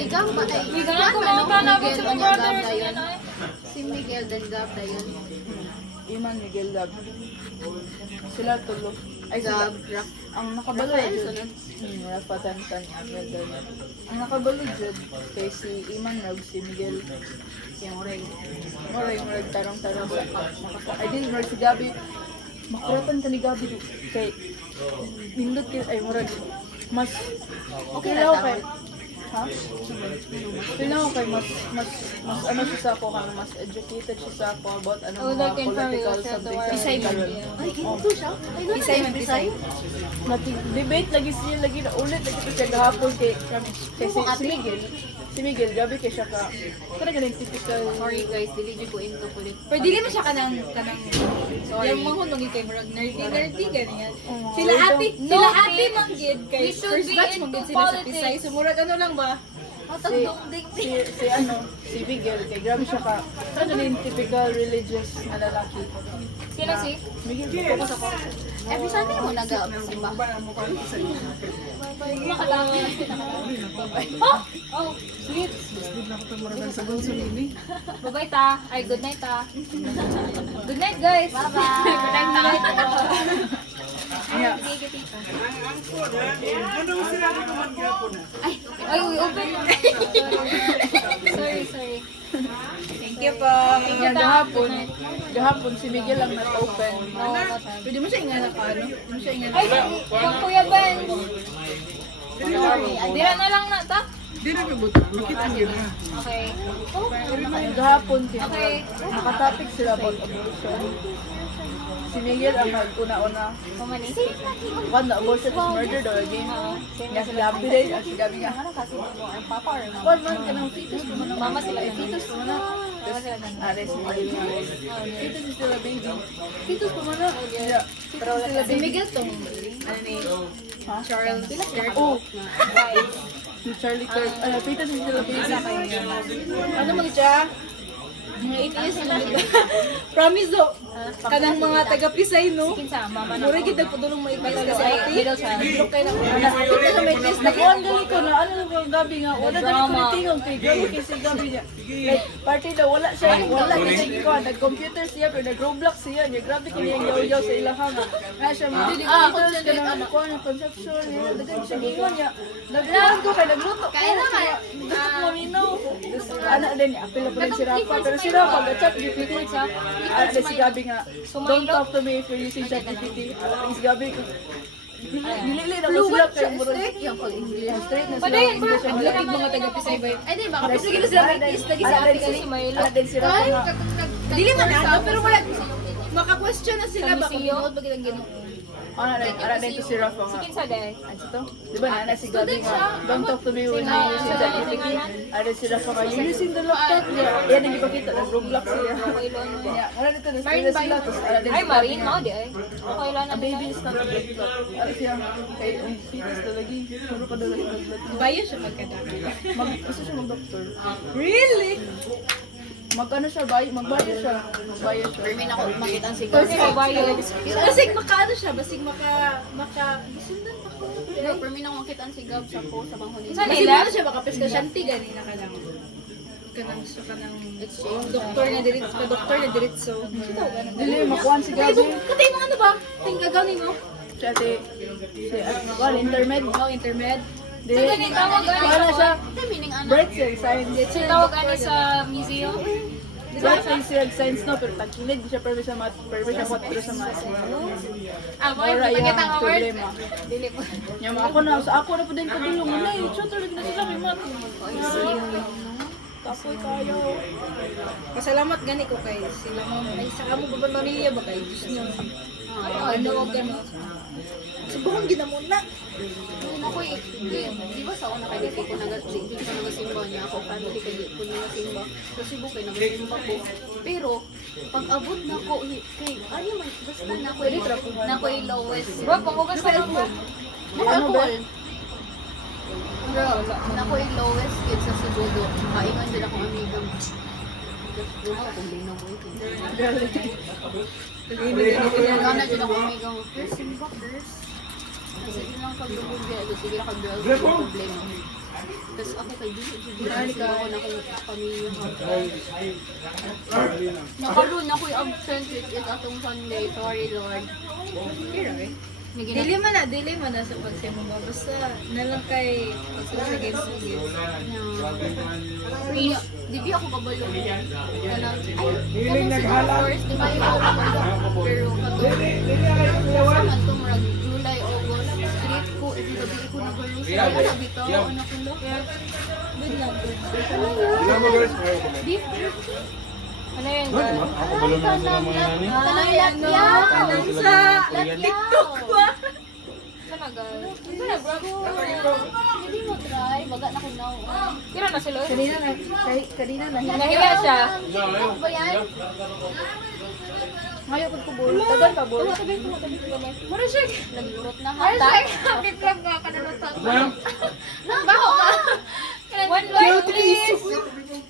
Si Gamba ay Ganun ko mga kanabot sa mga brothers yan ay. Si Miguel then Gamba yun. Iman, Miguel, Gab. Sila tulo. Ay, sila. Gab, Rap. Ang nakabalo Rafael, dyan. sunod. Rafa Tantan, Amel Dana. Ang nakabalo dyan, kay si Iman Rog, si Miguel. Si Moray. Moray, tarong-tarong sa ay di, Moray si Gabi. Makuratan ka ni Gabi. Kay, nindot kay, ay Moray. Mas, okay lang kay, ha? Pila ko kay mas ano siya sa ako kang mas educated siya sa ako about ano Oh, mga like in political Paris, subjects the sa Bisay man. Tagalog. Ay, ito siya? Ay, wala Bisay na man, Bisay. Debate lagi siya lagi na ulit lagi siya gahapon kay si Miguel. Si Miguel gabi kay siya ka. Kana galing typical. Sorry guys, dili ko into kulit. Pero dili man siya kanang yung mga hunong kay Murag nerdy ganyan. Sila ate manggid kay We should first be batch into manggid sila sa politics. Pisay. So murag ano lang ba? Si ano, si Miguel kay grabe siya ka. Kana galing typical religious na lalaki. Sino si? Miguel focus ako. Every Sunday mo nag-simba. Oh, sweet. Bye-bye ta. Ay, good night ta. Good night guys. Bye-bye. Good night ta. Yeah. Ay, uy, open. Sorry. Thank you po. Thank you ta. Gahapon si Miguel lang nag-open. Pwede mo siya ingana ka, ano? Pwede mo siya ingana. Ay, kung Kuya Ben. Dira na lang na ta. Okay. Gahapon kay Okay. nakatopic sila about abortion. Si Miguel ang nag-una-una. Pumani. One, the abortion is murder daw again. Nga si Gabi rin, at si Gabi nga, Kasi ang papa or mama? one man ka ng fetus mo na. Mama sila. Fetus mo na. Mama sila na. Ares mo na. Fetus is still a baby. Fetus mo na. Yeah. Pero wala sila Si baby. Miguel tong, ano ni, Ha? Charles. Oh, si Charlie Kirk. Fetus is still a baby. Ano mo siya? Mga atheist na. Promise do. Kanang mga taga-Pisay, no? Kinsa, mama na. Mura gid nagpadulong may iba kasi Ay, ate. middle child. Look kay na. Ito sa may test na Nakuhan gali ko na ano yung Gabi nga. Wala gali ko nitingog kay Gabi kasi Gabi niya. Like, party daw, wala siya ko. Nag-computer siya, pero nag-Roblox siya. Niya, grabe ko niya yaw-yaw sa ilang hanga. Nga siya, mga computers ka na nakuha ng conception. Dagan siya gingon niya. Nagluto ko kay nagluto. Kaya na kaya. Gusto ko mino. Anak din, apil na pa rin si Rafa. Pero si Rafa, gachat, GPT sa. Anak din si Gabi nga. Don't talk to me if you're using ChatGPT. Si Gabi, nilili na mo sila kay Murag. Straight yung pag-English. Straight na sila. Padayon, bro. English ang Ang Lapig mga mga taga-Pisay ba? Ay, di ba? Kapag sige na sila may test lagi sa ate kasi. Anak din si Rafa nga. Dili man ano, pero wala. Maka-question na sila ba kung Kamisyo? binood ba gilang gino? Anak din si Rafa nga. Kinsa day? Ano to? Di ba nana si Gabi nga, don't talk to me when you're using ChatGPT. Ano si Rafa nga, you're using the laptop niya. Yan ang ipakita, nag-Roblox siya. Kaya, ano dito, na sila. Tapos, ano din Ay, si Gabi Marine, nga. mo di ay. Okay lang na A baby is not a blood clot. Ano siya, kay fetus talaga, puro pa daw ng blood clot. Bayo siya magkadami. Gusto siya mag-doctor. Really? Mag-ano siya, magbayo siya. Magbayo siya. Permin ako makita ang sigaw. Kasi kabayo. Basig makaano siya, basig maka gisundan ako. Pero permin ako makita ang sigaw sa po sa panghuli. Sa Basig nila? ano siya baka peska shanti gani na kanang kanang doktor na diretso ka doktor na diretso. Dili, makuhan si Gabi. Katay mo ano ba? Tingagaw nimo. Siya, intermed. Oh, intermed. Dili, tawag ano siya, Sa meaning ano? birth signs. So, tawag ani sa museum. Birth signs no, pero tagkilid siya pero sa math, pero siya 4 sa math. Ah, mo Ora yung yung ang word. problema. Dili po. Nya ako na po din padulong na eh. Tutor na sila kay math. Kapoy kayo. Pasalamat gani ko kay sila mo. Ay sa amo ba pamilya ba kay Diyos niyo. Ano wag gano. Subukan ginamon na. Ako di ba sa una kay dito ko nagasimba niya ako family kay dito ko nagasimba sa Cebu kay nagasimba ko pero pag abot na ko kay ano man basta na ko na ko lowest Bro, pangugas pa lang ba? Ano ba? bro na ko lowest kid sa Cebu do kaingon din ako amiga Duma ko lino mo ito. Kailangan na dyan ako amiga mo. First, simba first. Kasi di lang pag-lumugya. Sige lang pag-girls. Problema. Tapos ako kay Dili, ako na akong pamilya. Nakaroon ako yung absent which is atong Sunday. Sorry, Lord. Pero eh. Dili man na sa pagsimo mo. Basta nalang kay sige. Di ba ako kabalo? Hiling naghala. Di ba yung pero kasama itong July, August. Trip ko, gabi ko nagalo. Wala bitaw, anak ko lang. Good lang. Beef. Ano yun? guys? Ako balo na sa mga nani. Tanang sa TikTok ba? Sana guys. Sana bro. Hindi mo try. Baga na ko now. Kira na sila. Kanina na. Nahiya siya. Ano ba yan? Ngayon ko bol. Tagal pa bol. Mura siya. Nagurot na Ay, hata. siya. Happy vlog ba? Kananutang. Baho ka. One life, please.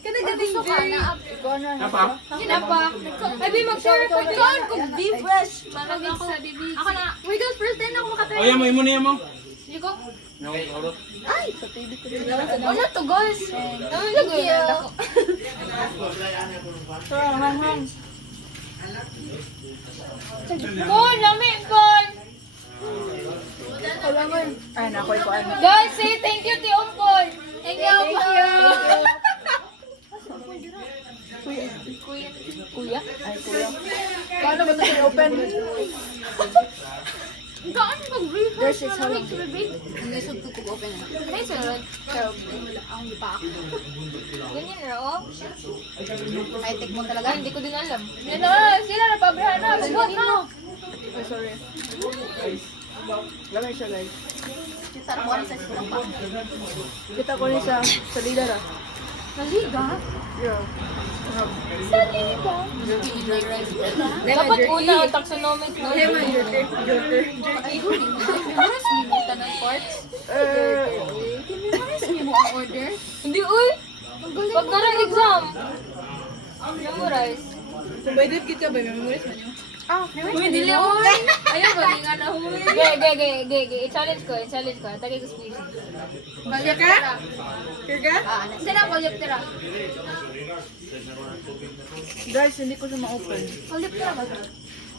Kanagating Gusto ka na. Ikaw na. Apa? Kinapa. Ay, Bi, mag-share ko. Ikaw kung beef fresh. Parang ako sa bibig. Ako na. Oh my God, first time na ako makatry. Ayaw mo, imo niya mo. Sige ko. Nakakaurot. Ay! Sa TV ko rin. Ano to guys? Naman lang Thank yun. Hang. Bon, namin, Bon. Kailangan. Ay, nakoy ko ano. Guys, say thank you, Ti Umpol. Thank you. Kuya? Ay, kuya. Paano ba ito open? Kaan mag-brief? There's six halong. Hindi, sub ko open na. Ay, sarod. Ang di pa ako. Ganyan na, oh. Ay, take mo talaga. Hindi ko din alam. Yan na, sila na, pabrahan na. Sugot na. Ay, sorry. Lamay siya, guys. Kita mo sa silang pa. Kita ko rin sa leader ah. Naliga? Yeah. Dapat una ang taxonomic, no? Ay, huli mo. Memorize mo mo tanong parts? Memorize mo ang order? Hindi, uy. Pag na exam. Memorize. Kung pwede kita ba, may memories man yun. Uy, dili, uy. Ayaw ba, nga na, uy. Ge. I-challenge ko. Tagay ko speech. Sure ka? Sure ka? Sila ko lip tira. Guys, hindi ko siya ma-open. Lip tira ba?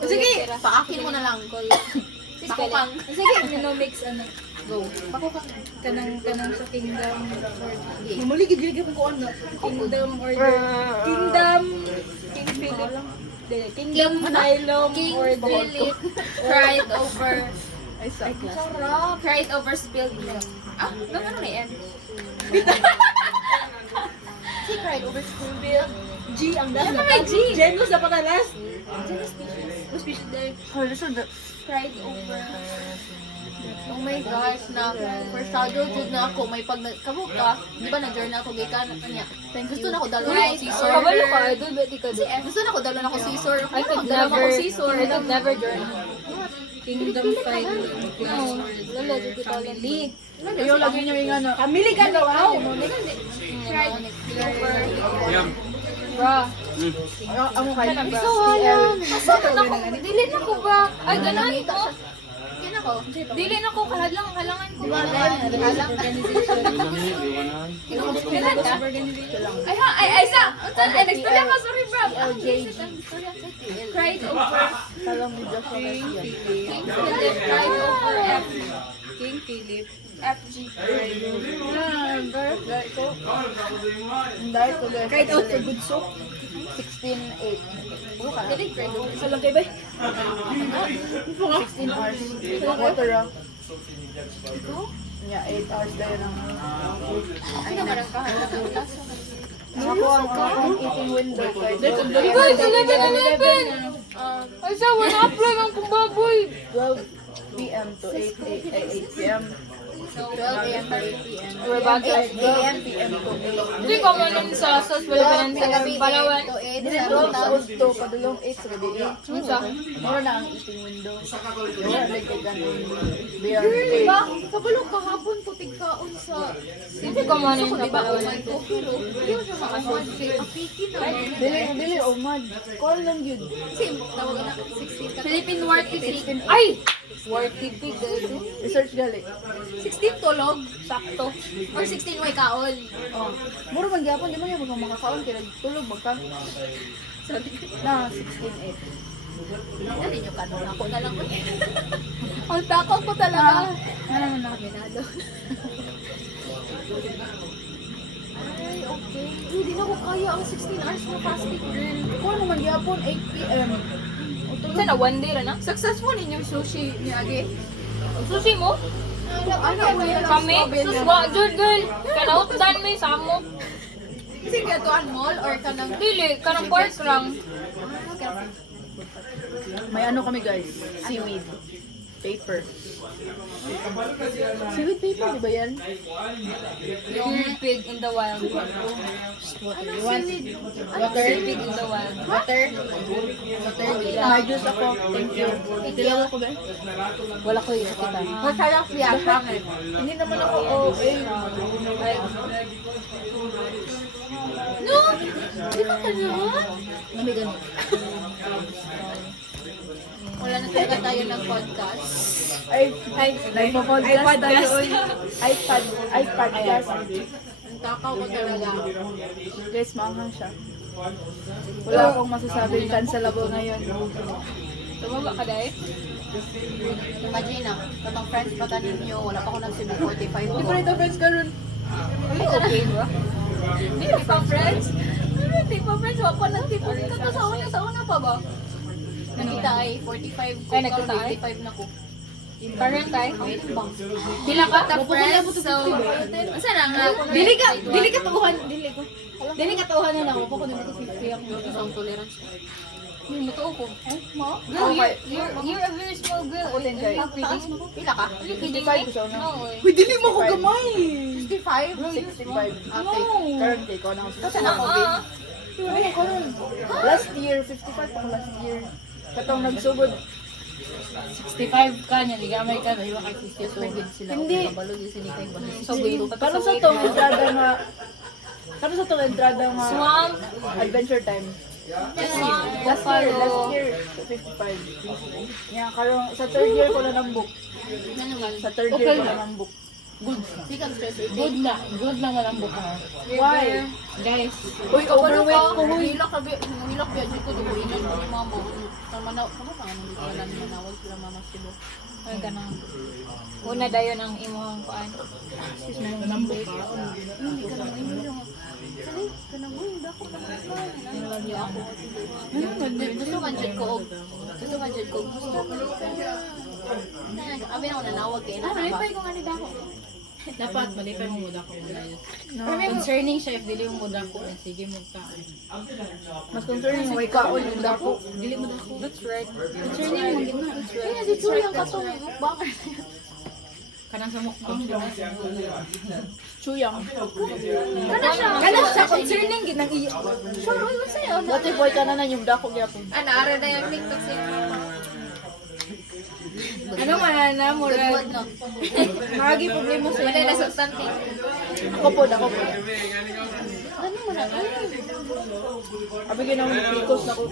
Sige. Paakin mo na lang. Pakukang. Sige, minomix, ano. Go. Pakukang. Kanang sa kingdom order. Mamaligid-ligid ko ano. Kingdom order. Kingdom. King Philip. Kingdom Phylum King order. Philip cried over Ay, sa class. cried over spilled milk. Ah, ano na yan? He cried over spilled milk. G ang last. Ano may G? Genus na pakalas. Speech day. Oh, listen. Cried over. Oh my gosh, na foreshadow jud na ako may pag kamo ka, di ba nag-journal ako gikan kanya. Gusto na ako dalo na ako scissor. Kabalo ka, idol, beti ka din. Gusto na ako dalo na ako scissor. I could Dala mo never, ako scissor. I could never journal. Kingdom Phylum. No, lalo, di kita alam. Ayaw lagi nyo yung ano. Family ka daw, wow. Cried over. Ayam. Bra. Amo kayo. So, alam. Asa na ko? Dili na ko ba? Ay, ganun ko. Yan ako. Dili na ko, halangan ko. Alam. Kailan ka? Ay, sa. Ay, nagtula ka, sorry, bro. Cried over. Talang video ko na siya. King Philip cried over F. King Philip. FG. Dahil ko guys. Cried out for good soap. 16-8. Buka. Dili cried over. Alam kayo ba? 16 hours. Water ah. Yeah, 8 hours tayo ng Ay, namarang ka. nakakuha ang eating window. Guys, 11. Ay, sa, wala apply ang kumbaboy. 12 p.m. to 8 p.m. 12 a.m. to 8 p.m. We're back 8 a.m. p.m. to 8. Hindi ko man sa sas, wala ba nang sa Palawan. to 8. Dili 12 sa udto, padulong 8 sa gabi. Unsa? Mura na ang eating window. Mura na yung ganun. Beer. Diba? Kabalo kahapon ko tigkaon sa... Hindi ko man sa Palawan. Pero, hindi ko siya makasod. Apiki na. Dili, oh mad. Call lang yun. Sim, tawagan na. 16 ka. Philippine War is 16. Ay! Worthy pig dito. Research gali. 16 tulog. Sakto. Or 16 way kaon. Oh. Muro man gyapon, di man gyapon ka makakaon kaya tulog magka. Na 16:8. Dali nyo kanon. Ako na lang. Ang takaw ko talaga. Ano na. Binado. Ay, okay. Hindi na ko kaya ang 16 hours na fasting, girl. Kung ano man gyapon 8 PM. Kasi na one day ra na. Successful inyong sushi ni Age. Sushi mo? Kami? Sus, wa, Jud, girl. Kanautan may samo. Sige, tuan mall or kanang... Dili, kanang park lang. May ano kami guys, seaweed paper. Seaweed paper, di ba yan? Yung pig in the wild. You want Water pig in the wild. water? May juice ako, thank you. Tilaw ako ba? Wala ko yun kita. Masarap siya, pangit. Hindi naman ako okay. No! Di ba ka naman? Nami ganun. Wala na talaga tayo ng podcast. Ay, nagpo-podcast tayo. iPad guys. Ang takaw ko talaga. Guys, maanghang siya. Wala akong masasabing cancelable ngayon. Tumaba ka dahil? Imagine na, katong friends pa tanin nyo, wala pa ako nag-Cebu 45 Di ko. pa rin friends ka ron. Ay, okay ba? Hindi pa friends? Hindi pa friends, wala pa nag-tipo dito to sa una pa ba? Nakita ay 45 ko, Ay, nagkita ay? 55 na ko. Current time? Pila ka ta friends, so... Saan na nga? Dili ka tuhan, dili ka tuhan na lang ako ko nito 50 ako. Isang tolerance. Yung totoo ko. Mo? Girl, you're a very small girl. Ako din, guys. Are you kidding? Pila ka? Are you kidding 55 me? ko siya, no? No way. Uy, dili mo ko gamay! 65? 65. Okay. Currently, ko na ako Saan ako, babe? Ano ko ron? Last year, 55 ako last year. Katong nagsugod. 65 ka niya, ligamay ka, iwa kay 50 so. Hindi. Kabalo yung sinikay ba? So, wait. Paano sa tong entrada nga, paano sa tong entrada nga Swamp. Adventure Time? Last year, 55. Yan, karong, sa third year ko na nambuk. Sa third year ko na nambuk. Di kang stress. Good naman ang buka. Why? Guys, Uy, overweight ko, huy. Humilak biya dito ko inan ko ni mama. Manaw, kamo pa ano dito na manawag sila mama sila. Ay, ganun. Una dayon ang imuhang kuan. nambok ka. Kani, kanang uy, dako ka na. Niyo ako. Gusto man jud ko. Gusto man jud ko. Gusto ko. Abi na ako nanawag kay na. Malipay ko nga ni dako. Dapat malipay mo muda ko muna yun. Concerning siya if dili mo muda ko, sige mo ka. Mas concerning, way kaon yung dako. Dili mo dako. That's right. Concerning mo gid na. Kaya si Julie ang katong mukbang. Kanang sa mukbang. Chuyang. Kana siya concerning gid nang iyo. Sure, uy, masaya. What if way ka na yung dako gyapon? Naara na yung TikTok siya. Ano man na mo ra. Good no. Magi problema sa Wala na iyo. substantive. Ako po. Ano mo na? Abi ginawa ng pikos na ko.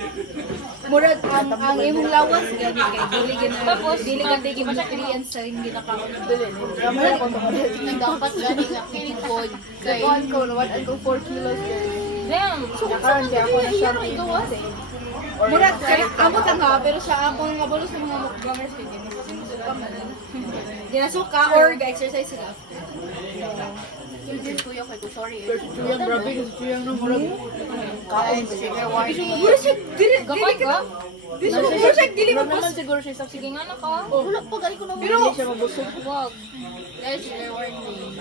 Murag ang imong lawas gani kay dili gina. Tapos, Dili ka tigi mo experience sa hindi nakakaon. Dili. Gamay ako to. Dapat gani nga kinikod kay Kaya ko, nawan ko 4 kilos. Damn. Nakaroon kaya ako na siya. Murag kaya amot ang ha pero sa akong nga balos ng mga mukbangers kay gini. Ginasuka or ga-exercise sila. Yun kuya ko sorry. Chuyang, grabe. Chuyang nung murag. Kain sige warning. Murag siya dili Gamay ka? Murag siya dili Murag naman siguro siya sa Sige nga na ka. Wala pa gali ko na Pero hindi siya mabusog. Wag. Guys, sige warning.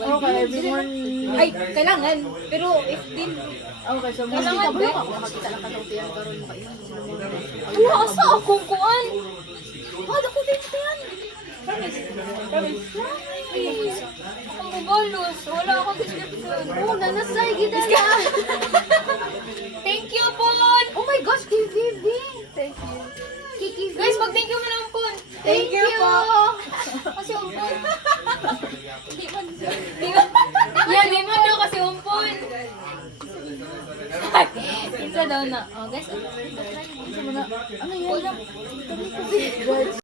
Okay, every morning. ay kailangan pero if din Okay, so Kailangan morning. ba? Ako makita lang katong tiyan karon mo kayo. Sila mo. Ano, asa akong kuan? Wala ko dito yan. Ang mabalos. Wala akong description. Oh, nanasay gidala. Thank you, Pon! Oh my gosh, KVV. Thank you. Kiki. Guys, mag-thank you mo ng Pon. Thank you po. Kasi umpon. Hindi man. Yan, di man daw kasi umpon. Isa daw daw na. Oh, guys, try. Ano yan? Kulang. Right.